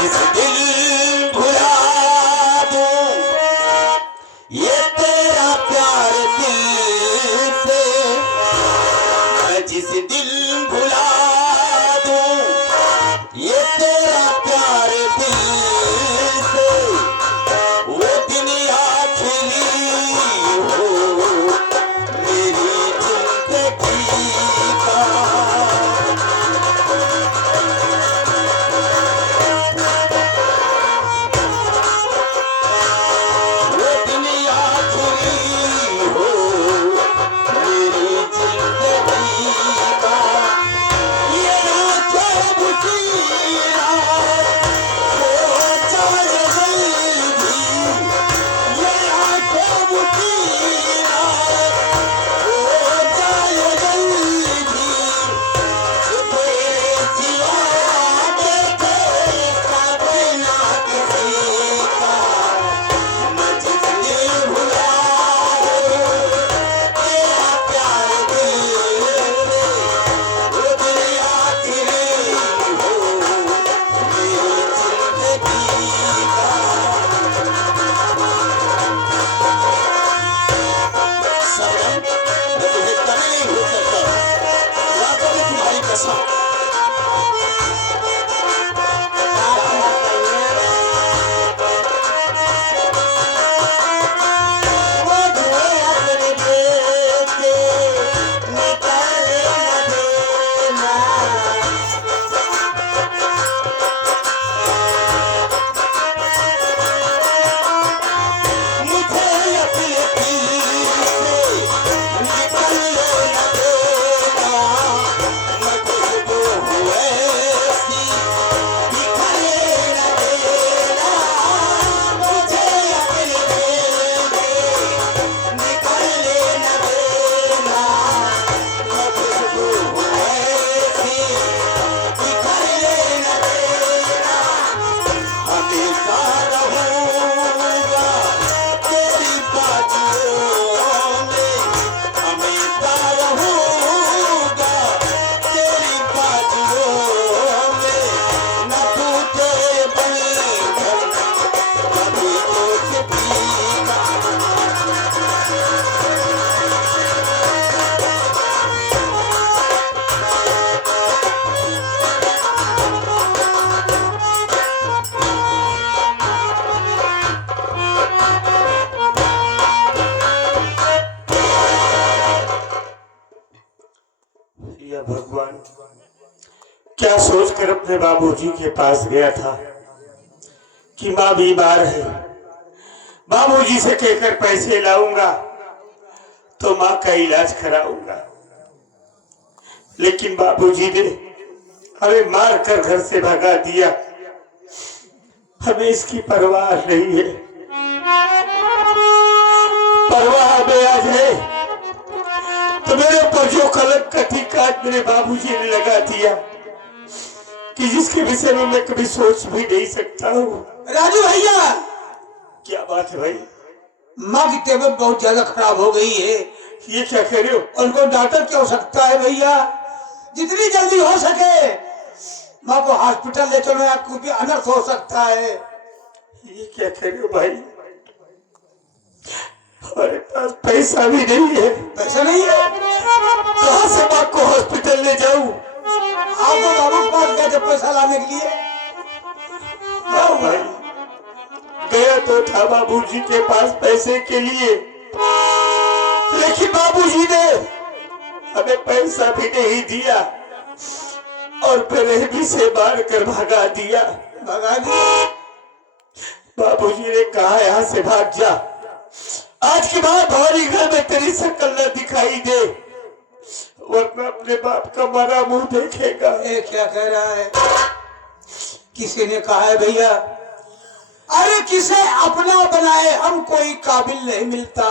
जिस दिल भुला दूं ये तेरा प्यार दिल से, मैं जिस दिल भुला दूं ये तेरा प्यार दिल से, वो दिन आखिरी हो मेरी जिंदगी का। वो दिन आखिरी हो मेरी जिंदगी का। ये आँखें बुझी हो जाए जल्दी, ये आँखें बुझी हो जाए जल्दी, तेरे सिवा देखे सपना किसी का। मैं जिस दिल भुला दूं तेरा प्यार दिल से, वो दिल आखिरी हो मेरी जिंदगी का। सनम, मैं तुझे कभी नहीं भूल सकता, वाकई में तुम्हारी कसम। मुझे अपने दिल से निकाल न देना, मुझे अपने दिल से निकल न देना। मैं खुशबू हूँ ऐसी बिखर न देना, मुझे अपने दिल से निकल न देना। मैं खुशबू हूँ ऐसी बिखर न देना। हमेशा रहूंगा तेरी बाजुओं में, हमेशा रहूंगा तेरी बाजुओं में। न टूटे बंधन कभी दोस्ती का। या भगवान, क्या सोचकर अपने बाबूजी के पास गया था कि माँ बीमार है, बाबूजी से कहकर पैसे लाऊंगा तो माँ का इलाज कराऊंगा। लेकिन बाबूजी ने हमें मार कर घर से भगा दिया। हमें इसकी परवाह नहीं है। परवाह हमें आज है तो मेरे ऊपर जो कलंक का टीका मेरे बाबूजी ने लगा दिया कि जिसके विषय में मैं कभी सोच भी नहीं सकता हूँ। राजू भैया, क्या बात है भाई? माँ की तबीयत बहुत ज्यादा खराब हो गई है। ये क्या कह रहे हो? उनको डॉक्टर की आवश्यकता है भैया, जितनी जल्दी हो सके माँ को हॉस्पिटल ले चलो, आपको भी अनर्थ हो सकता है। ये क्या कह रहे हो भाई? हमारे पास पैसा भी नहीं है। पैसा नहीं है? कहाँ से माँ को हॉस्पिटल ले जाऊं? आप तो बाबू के पास गए थे पैसा लाने के लिए। जाओ भाई, गया तो था बाबूजी के पास पैसे के लिए, लेकिन बाबूजी ने हमें पैसा भी नहीं दिया और बेरहमी से मार कर भगा दिया। भगा दिया? बाबूजी ने कहा यहाँ से भाग जा, आज के बाद हमारी घर में तेरी शक्ल न दिखाई दे, वरना अपने बाप का मरा मुंह देखेगा। ये क्या कह रहा है? किसी ने कहा है भैया, अरे किसे अपना बनाए हम कोई काबिल नहीं मिलता,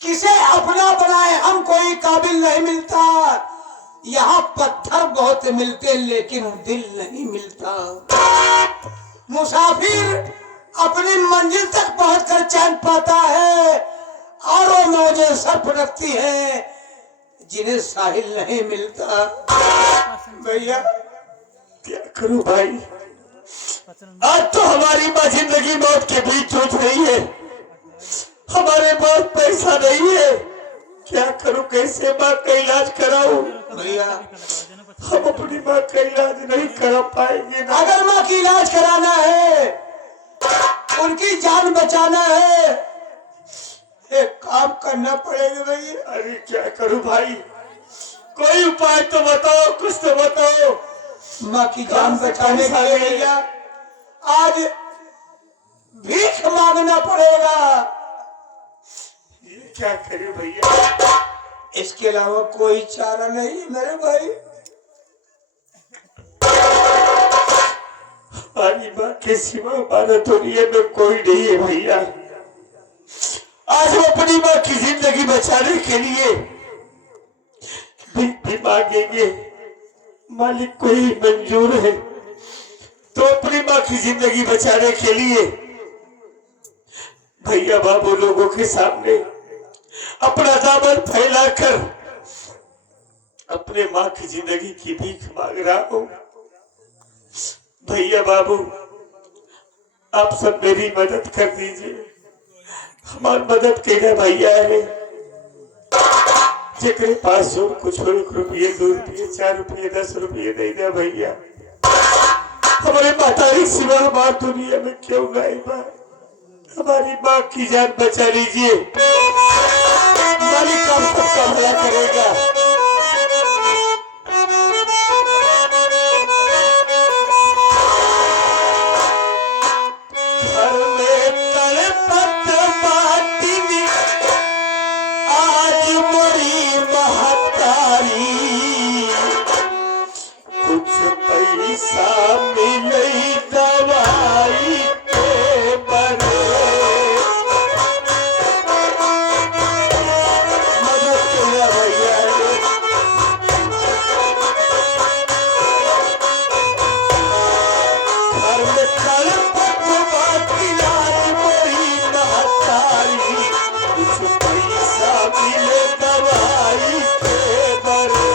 किसे अपना बनाए हम कोई काबिल नहीं मिलता। यहाँ पत्थर बहुत मिलते लेकिन दिल नहीं मिलता। मुसाफिर अपनी मंजिल तक पहुंचकर चैन पाता है और वो मौजें सर्फ रखती है जिन्हें साहिल नहीं मिलता। भैया क्या करूं भाई, आज तो हमारी माँ जिंदगी मौत के बीच जूझ रही है। हमारे पास पैसा नहीं है, क्या करूं, कैसे माँ का इलाज कराऊं? भैया हम अपनी माँ का इलाज नहीं करा पाएंगे ना। अगर माँ की इलाज कराना है, उनकी जान बचाना है, एक काम करना पड़ेगा भैया। अरे क्या करूं भाई, कोई उपाय तो बताओ, कुछ तो बताओ। माँ की जान बचाने के लिए भैया आज भीख मांगना पड़ेगा। ये क्या करूं भैया, इसके अलावा कोई चारा नहीं मेरे भाई। हमारी माँ के सिवा हमारा दुनिया में कोई नहीं है भैया। आज हम अपनी माँ की जिंदगी बचाने के लिए भीख भी मांगेंगे, मालिक को ही मंजूर है तो अपनी माँ की जिंदगी बचाने के लिए भैया बाबू लोगों के सामने अपना दामन फैलाकर अपने माँ की जिंदगी की भीख मांग रहा हूं। भैया बाबू आप सब मेरी मदद कर दीजिए, हमारी मदद के भैया है जिसके पास जो कुछ 1 रुपये 2 रुपये 4 रुपये 10 रुपये नहीं दे भैया, हमारे माता की सिवा हमारी दुनिया में क्यों गायब है। हमारी माँ की जान बचा लीजिए, मालिक आप सबका भला करेगा। घर में तड़पत बाटी आज मरी महतारी, कुछ पैसा मिले दवाई के बने, मदद किया भैया ने। घर में तड़पत बाटी आज मरी महतारी, कुछ पैसा मिले दवाई के बने।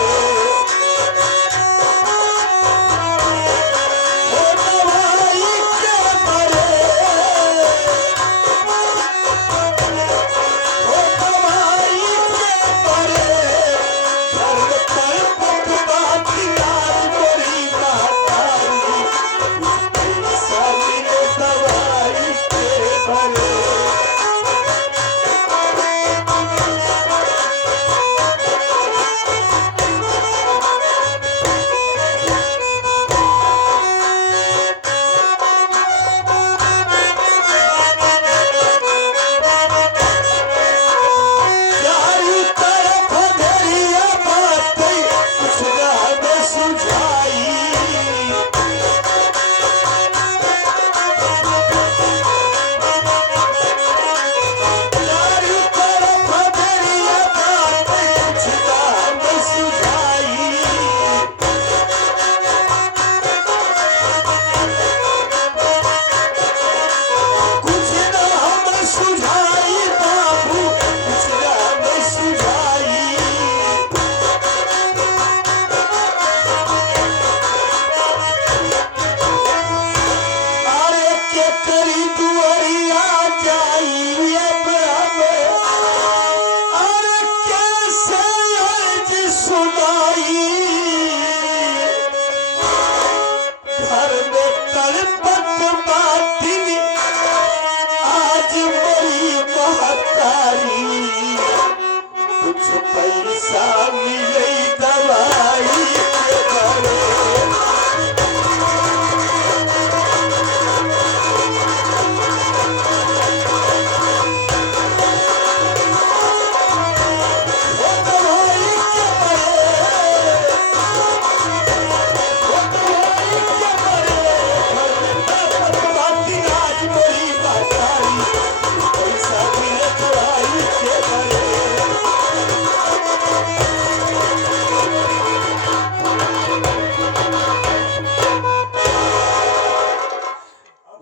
कुछ पैसा मिले दवाई के बने।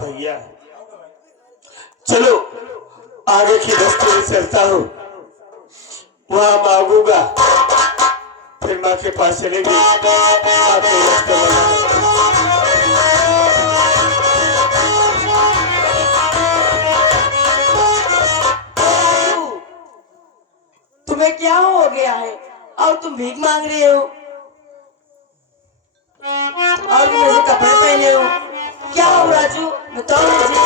भैया चलो आगे की रास्ते में चलता हूँ, वहां मांगूंगा, फिर माँ के पास चलेंगे। आपके रास्ते में तुम भीख मांग रहे हो और तुम ऐसे कपड़े पहने हो, क्या हो राजू, बताओ मुझे।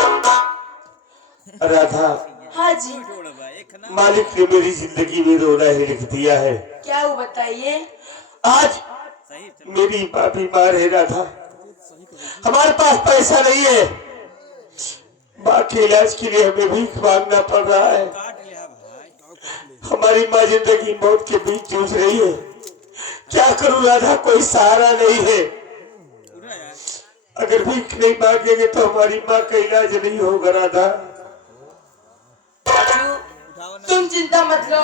राधा, हाँ जी, मालिक ने मेरी जिंदगी में रोना ही लिख दिया है। क्या हो बताइए। आज मेरी माँ बीमार है राधा, हमारे पास पैसा नहीं है, माँ के इलाज के लिए हमें भीख मांगना पड़ रहा है। हमारी माँ जिंदगी मौत के बीच जूझ रही है, क्या करूं राधा, कोई सहारा नहीं है। अगर भीख नहीं मांगेंगे तो हमारी माँ का इलाज नहीं होगा राधा। राजू तुम चिंता मत लो,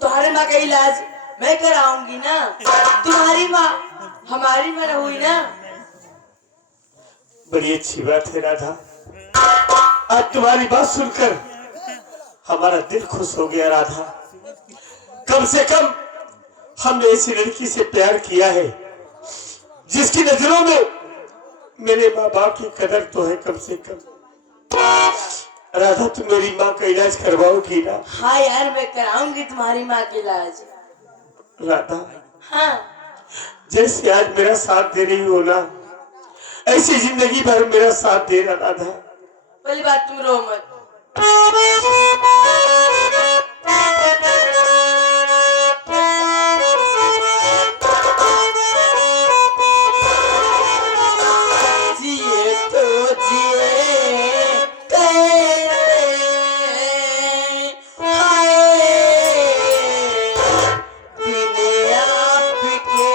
तुम्हारी माँ का इलाज मैं कराऊंगी ना। तुम्हारी माँ हमारी माँ हुई ना। बड़ी अच्छी बात है राधा, आज तुम्हारी बात सुनकर हमारा दिल खुश हो गया राधा। कम से कम हमने ऐसी लड़की से प्यार किया है जिसकी नजरों में मेरे माँ बाप की कदर तो है कम से कम। राधा तुम मेरी माँ का इलाज करवाओगी ना? हाँ यार मैं कराऊंगी तुम्हारी माँ का इलाज। राधा हाँ जैसे आज मेरा साथ दे रही हो ना, ऐसी जिंदगी भर मेरा साथ देना राधा। पहली बात तुम रो मत। जिए तो जिए हाय बिने आपके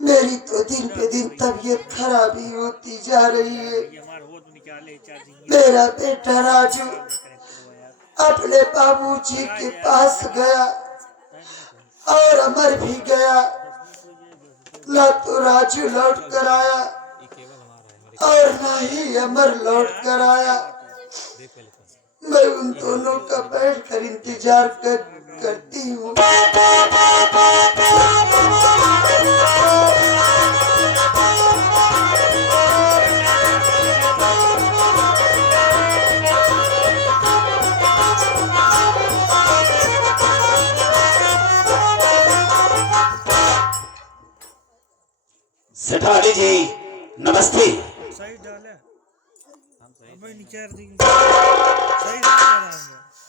मेरी तो दिन पे दिन तबीयत खराबी होती जा रही है। मेरा बेटा राजू अपने बाबूजी के पास गया और अमर भी गया, ना तो राजू लौट कर आया और ना ही अमर लौट कर आया। मैं उन दोनों का बैठ कर इंतजार करती हूँ। सेठानी जी नमस्ते। सही डाले हमें नीचे सही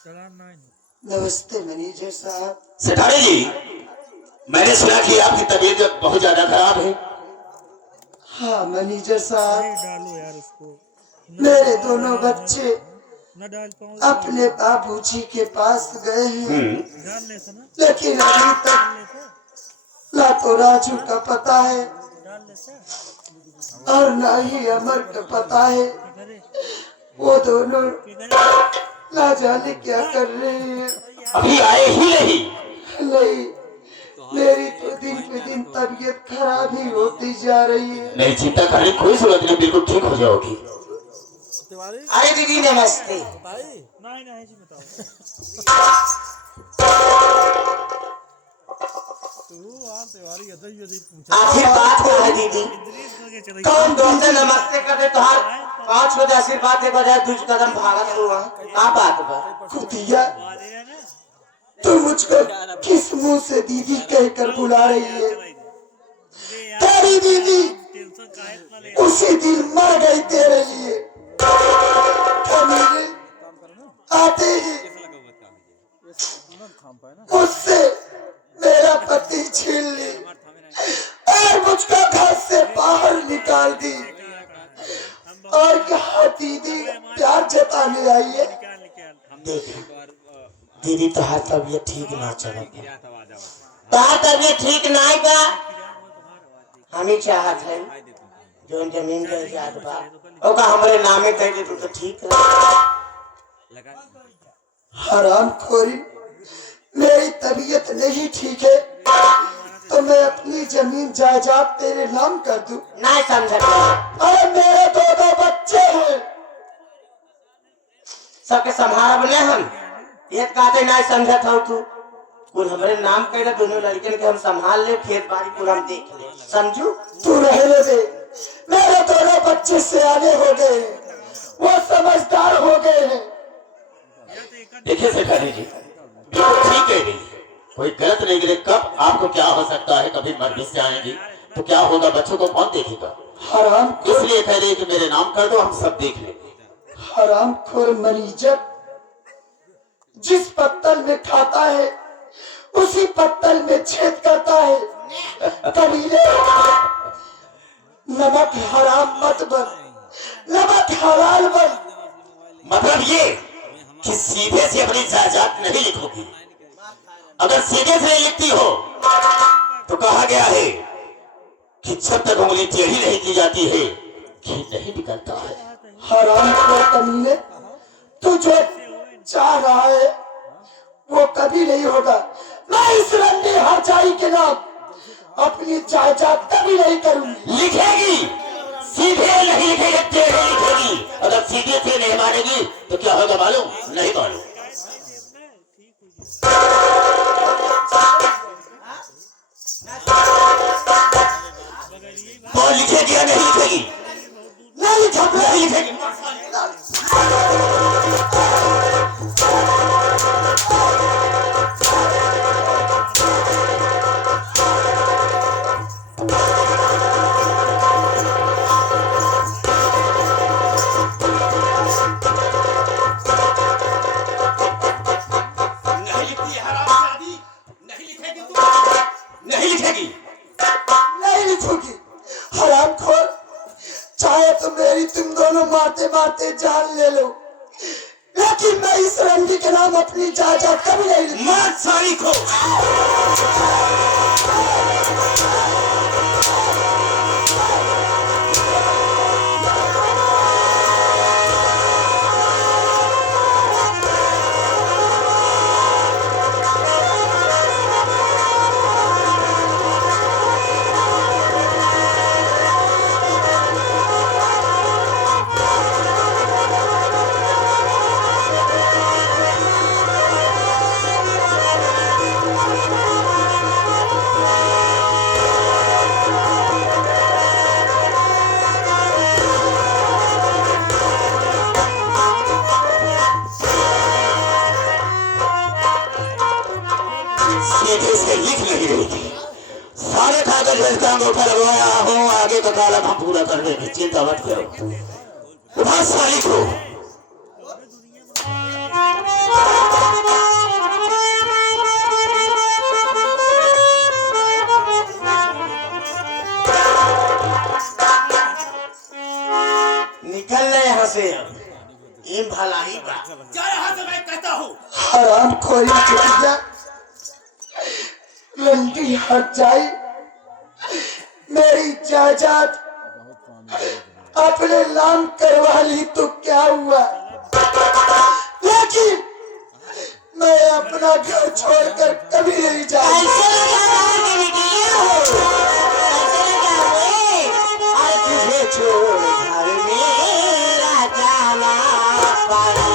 चलान नहीं। नमस्ते मैनेजर साहब। सेठानी जी मैंने सुना कि आपकी तबीयत बहुत ज्यादा खराब है। हाँ मैनेजर साहब, सही डालो यार उसको। मेरे दोनों बच्चे न डाल पाऊँ अपने बाबूजी के पास गए हैं, डाल ले सना लेकिन अभी तक ना तो राजू का पता है डाल ले से और ना ही अमर का पता है। करे वो दोनों करे ना जाने क्या कर रहे हैं। अभी आए ही नहीं। नहीं, मेरी तो दिन पे दिन तबीयत खराब ही होती जा रही है। नहीं चिंता करने की कोई जरूरत नहीं, बिल्कुल ठीक हो जाओगी। अरे दीदी नमस्ते। नहीं नहीं जी बताओ तू आ तिवारी यदि पूछा आखिर बात क्या है दीदी? इंद्रेश करके चले कौन दोस्त नमस्ते करते तुहार 5 बजे आशीर्वाद दे बजाय 2 कदम भागत हुआ। क्या बात बा? कुतिया, दे ना तू मुझको किस मुंह से दीदी कहकर बुला रही है? तेरी दीदी टेंशन काहे इतना ले उसी दिन मर गई तेरे लिए। कमीने, आते ही मुझसे मेरा पति छीन ली और मुझको घर से बाहर निकाल दी और कहा दीदी प्यार जताने आई है। देख दीदी तोहार तबीयत ठीक ना चलत, तोहार तबीयत ठीक नहीं बा। हमें चाहत है जो जमीन जायदाद बा ओका हमरे नामे कह दे तो ठीक है। हराम खोरी, मेरी तबीयत नहीं ठीक है तो मैं अपनी जमीन जायदाद तेरे नाम कर दूं? नहीं समझ। अरे मेरे 2 बच्चे हैं, सबके संभाल बने हम एक कहते नहीं समझत हो तू। कुल हमारे नाम कह दे, दोनों लड़कियों के हम संभाल ले, खेत बाड़ी कुल हम देख ले, समझू? तू रहने दे, मेरे 2 बच्चे सियाने हो गए हैं, वो समझदार हो गए हैं। देखिए सेठानी जी बिल्कुल ठीक है नहीं, कोई गलत नहीं करे। कब आपको क्या हो सकता है, कभी मर्जी से आएंगी तो क्या होगा, बच्चों को कौन देखेगा? हराम इसलिए कह रहे कि मेरे नाम कर दो, हम सब देख लेंगे। हराम खोर मनीजर, जिस पत्तल में खाता है उसी पत्तल में छेद करता है। कबीले, नमक हराम मत बन, नमक हलाल बन। मतलब ये कि सीधे से अपनी जायदाद नहीं लिखोगी। अगर सीधे से लिखती हो तो कहा गया है कि जब तक उंगली टेढ़ी नहीं की जाती है घी नहीं निकलता है। हराम खोर कमीने, तू जो चाह रहा है वो कभी नहीं होगा। मैं इस रंडी हरजाई के नाम अपनी जायदाद कभी नहीं करूंगी। लिखेगी, सीधे नहीं लिखेगी, टेढ़े लिखेगी। अगर सीधे से नहीं मानेगी तो क्या होगा मालूम? नहीं मालूम। वो लिखेगी या नहीं लिखेगी? नहीं लिखेगी। नहीं लिखूंगी। हराम खोर, चाहे तो मेरी तुम दोनों मारते मारते जान ले लो, लेकिन मैं इस रंडी के नाम अपनी जायदाद कभी नहीं लूंगी। मार सारी को। सीधे से लिख नहीं रही थी, सारे कागज इसका अंगूठा लगवाया हूँ, आगे का कालम हम पूरा कर देंगे, चिंता मत करो। उठा साली को। निकल ले यहाँ से। ये भला ही बा। क्या यहाँ से मैं कहता हूँ? हराम खोरी चुटिया, लंडी हट जाई। मेरी जायदाद अपने नाम करवा ली तो क्या हुआ, लेकिन मैं अपना घर छोड़कर कभी नहीं जाऊंगा। तुझे छोड़ घर मेरा जाना पड़ा।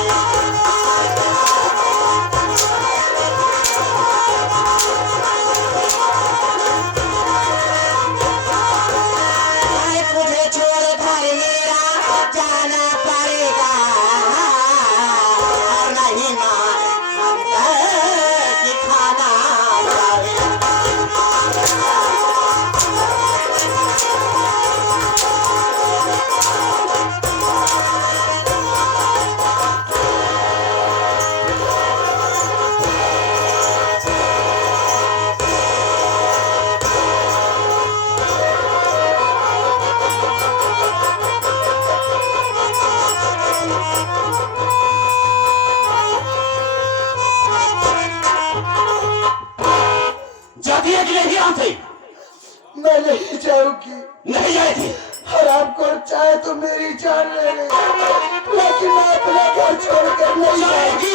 जाती है कि नहीं आते? मैं नहीं जाऊंगी। नहीं जाएगी। हराम को चाहे तो मेरी जान ले ले, लेकिन मैं अपना घर छोड़कर नहीं जाऊंगी।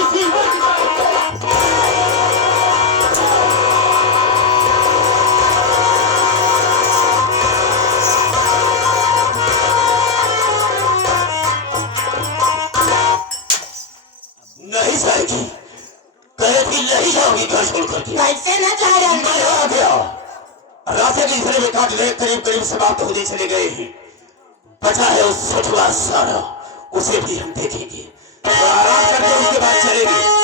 नहीं जाएगी, कहे थी नहीं जाओगी घर छोड़ करके। कैसे न जा रहे मैं आ गया। राजा के घरे में काट ले करीब करीब समाप्त होने चले गए हैं। बचा है उस 60वां सारा, उसे भी हम देखेंगे। तो आराम करके उसके बाद चलेंगे।